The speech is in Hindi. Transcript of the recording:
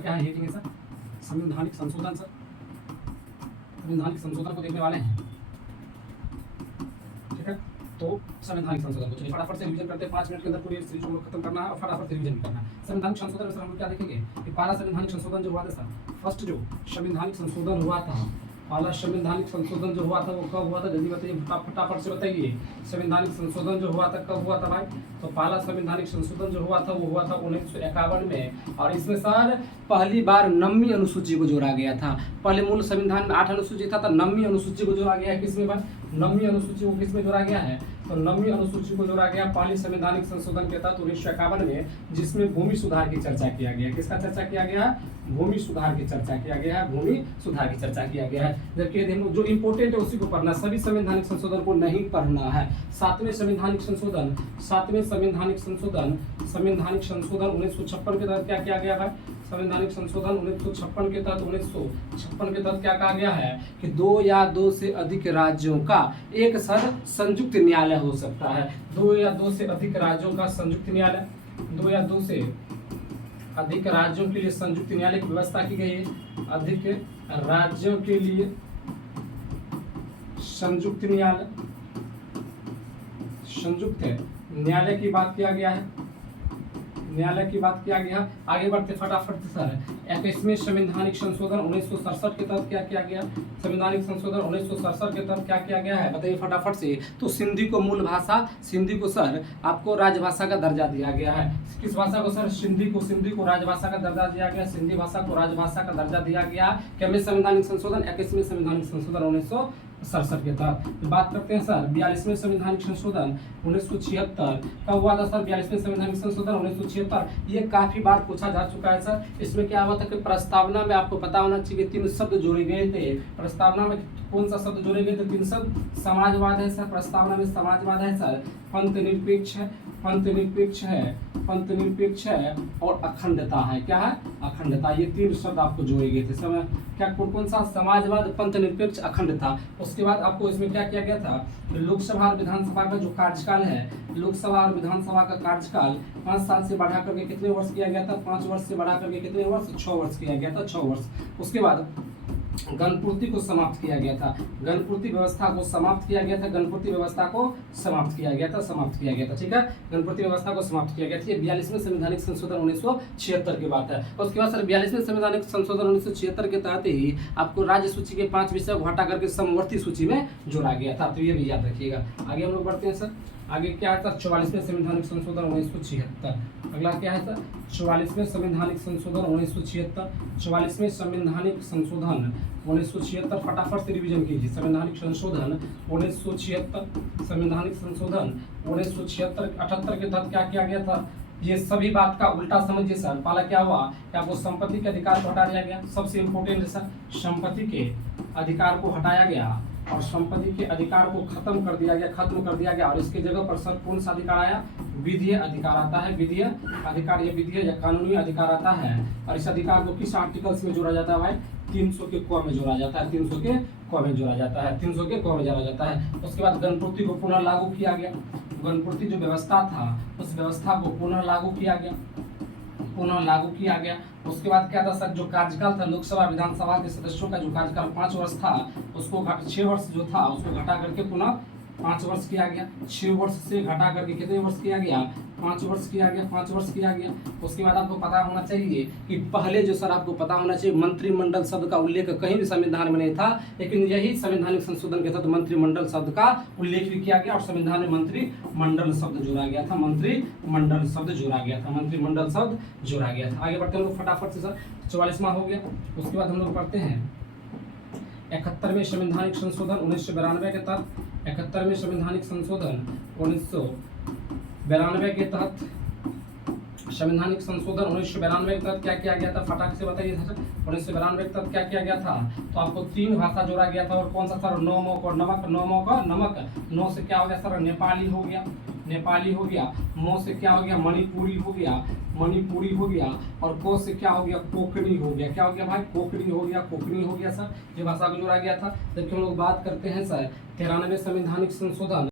आपका क्या है हेडिंग है सर, संवैधानिक संशोधन सर। संवैधानिक संशोधन को देखने वाले हैं, ठीक है। तो संवैधानिक संशोधन को चलिए फटाफट से रिवीजन करते हैं, 5 मिनट के अंदर पूरी सीरीज को खत्म करना है और फटाफट से रिवीजन करना है। संवैधानिक संशोधन में सर हम लोग क्या देखेंगे कि पहला संवैधानिक संशोधन जो हुआ था सर, फर्स्ट जो संवैधानिक संशोधन हुआ था, पहला संवैधानिक संशोधन जो हुआ था वो कब हुआ था, जल्दी बताइए, फटाफट से बताइए। संवैधानिक संशोधन जो हुआ था कब हुआ था भाई, तो पहला संवैधानिक संशोधन जो हुआ था वो हुआ था 1951 में, और इसमें सर पहली बार 9वीं अनुसूची को जोड़ा गया था। पहले मूल संविधान में 8 अनुसूची था, तो 9वीं अनुसूची को जोड़ा गया है। किसमें भाई, 9वीं अनुसूची को किसमें जोड़ा गया है, तो 9वीं अनुसूची को जोड़ा गया पहली संवैधानिक संशोधन के तहत 1951 में, जिसमें भूमि सुधार की चर्चा किया गया। किसका चर्चा किया गया है, भूमि सुधार की चर्चा किया गया है, भूमि सुधार की चर्चा किया गया है। जबकि हम लोग जो इंपॉर्टेंट है उसी को पढ़ना, सभी संवैधानिक संशोधन को नहीं पढ़ना है। 7वें संवैधानिक संशोधन, 7वें संवैधानिक संशोधन, संवैधानिक संशोधन 1956 के तहत क्या किया गया है, संवैधानिक संशोधन 1956 के तहत 1956 के तहत क्या कहा गया है कि 2 या 2 से अधिक राज्यों का एक सर संयुक्त न्यायालय हो सकता है। 2 या 2 से अधिक राज्यों का संयुक्त न्यायालय, 2 या 2 से अधिक राज्यों के लिए संयुक्त न्यायालय की व्यवस्था की गई है। अधिक राज्यों के लिए संयुक्त न्यायालय, संयुक्त न्यायालय की बात किया गया है, न्यायालय की बात किया गया। आगे बढ़ते फटाफट सर, 21वें संवैधानिक संशोधन 1967 के तहत क्या किया गया, संवैधानिक संशोधन 1967 के तहत क्या किया गया है, बताइए फटाफट से। तो सिंधी को मूल भाषा, सिंधी को सर आपको राजभाषा का दर्जा दिया गया है। किस भाषा को सर, सिंधी को राजभाषा का दर्जा दिया गया, सिंधी भाषा को राजभाषा का दर्जा दिया गया। कितवें संवैधानिक संशोधन, 21वें संवैधानिक संशोधन 1967 के तहत। बात करते हैं सर 42वें संवैधानिक संशोधन 1976 कब हुआ था सर, 42वें संवैधानिक संशोधन 1976। ये काफी बार पूछा जा चुका है सर। इसमें क्या हुआ था कि प्रस्तावना में आपको पता होना चाहिए 3 शब्द जोड़े गए थे। प्रस्तावना में कौन सा शब्द जोड़े गए थे, 3 शब्द। समाजवाद है सर, प्रस्तावना में समाजवाद है सर, पंथ निरपेक्ष है, पंथ निरपेक्ष है, पंथ निरपेक्ष है, और अखंडता है। क्या है, अखंडता। ये 3 शब्द आपको जोड़े गए थे। समय क्या कौन सा, समाजवाद, पंथ निरपेक्ष, अखंडता। उसके बाद आपको इसमें क्या किया गया था, लोकसभा और विधानसभा का जो कार्यकाल है, लोकसभा और विधानसभा का कार्यकाल 5 साल से बढ़ा करके कितने वर्ष किया गया था, 5 वर्ष से बढ़ा करके कितने वर्ष, 6 वर्ष किया गया था, 6 वर्ष। उसके बाद गणपूर्ति को समाप्त किया गया था, गणपूर्ति व्यवस्था को समाप्त किया गया था, गणपूर्ति व्यवस्था को समाप्त किया गया था, समाप्त किया गया था, ठीक है। गणपूर्ति व्यवस्था को समाप्त किया गया था। ये 42वें संवैधानिक संशोधन 1976 की बात है। उसके बाद सर 42वें संवैधानिक संशोधन 1976 के तहत ही आपको राज्य सूची के 5 विषय को हटा करके समवर्ती सूची में जोड़ा गया था। तो ये भी याद रखिएगा। आगे हम लोग बढ़ते हैं सर। आगे क्या है सर, 44वें संवैधानिक संशोधन 1976। अगला क्या है सर, 44वें संवैधानिक संशोधन 1976। 44वें संवैधानिक संशोधन 1976 फटाफट से रिवीजन कीजिए। संवैधानिक संशोधन 1976, संवैधानिक संशोधन 1976 78 के तहत क्या किया गया था, ये सभी बात का उल्टा समझिए सर। पहला क्या हुआ कि आपको संपत्ति के अधिकार को हटा दिया गया, सबसे इंपॉर्टेंट है सर, संपत्ति के अधिकार को हटाया गया और संपत्ति के अधिकार को खत्म कर दिया गया, खत्म कर दिया गया। और इसके जगह पर सर कौन सा अधिकार आया, विधीय अधिकार आता है, विधीय अधिकार, ये विधीय या कानूनी अधिकार आता है। और इस अधिकार को किस आर्टिकल्स में जोड़ा जाता है भाई, 300 के क में जोड़ा जाता है, 300 के क में जोड़ा जाता है, 300 के क में जोड़ा जाता है। उसके बाद गणपूर्ति को पुनः लागू किया गया, गणपूर्ति जो व्यवस्था था उस व्यवस्था को पुनः लागू किया गया, पुनः लागू किया गया। उसके बाद क्या था सर, जो कार्यकाल था लोकसभा विधानसभा के सदस्यों का जो कार्यकाल 5 वर्ष था उसको 6 वर्ष जो था उसको घटा करके पुनः 5 वर्ष किया गया। 6 वर्ष से घटा करके कितने वर्ष किया गया, 5 वर्ष किया गया, 5 वर्ष किया गया। उसके बाद आपको पता होना चाहिए कि पहले जो सर आपको पता होना चाहिए मंत्रिमंडल शब्द का उल्लेख कहीं भी संविधान में नहीं था, लेकिन यही संवैधानिक संशोधन के तहत मंत्रिमंडल शब्द का उल्लेख भी किया गया और संविधान में मंत्रिमंडल शब्द जोड़ा गया था, मंत्रिमंडल शब्द जोड़ा गया था, मंत्रिमंडल शब्द जोड़ा गया था। आगे बढ़ते हम लोग फटाफट से सर, 44वां हो गया। उसके बाद हम लोग पढ़ते हैं 71वें संवैधानिक संशोधन 1992 के तहत, 71वें संवैधानिक संशोधन 1992 के तहत, संवैधानिक संशोधन 1992 के तहत क्या किया गया था, फटाक से बताइए सर। 1992 के तहत क्या किया गया था, तो आपको 3 भाषा जोड़ा गया था। और कौन सा सर, नोमो को नमक, नोमो का नमक, नो से क्या हो गया सर, नेपाली हो गया, नेपाली हो गया। मो से क्या हो गया, मणिपुरी हो गया, मणिपुरी हो गया। और को से क्या हो गया, कोंकणी हो गया। क्या हो गया भाई, कोंकणी हो गया, कोंकणी हो गया सर। ये भाषा को जोड़ा गया था। जबकि हम लोग बात करते हैं सर 93वें संवैधानिक संशोधन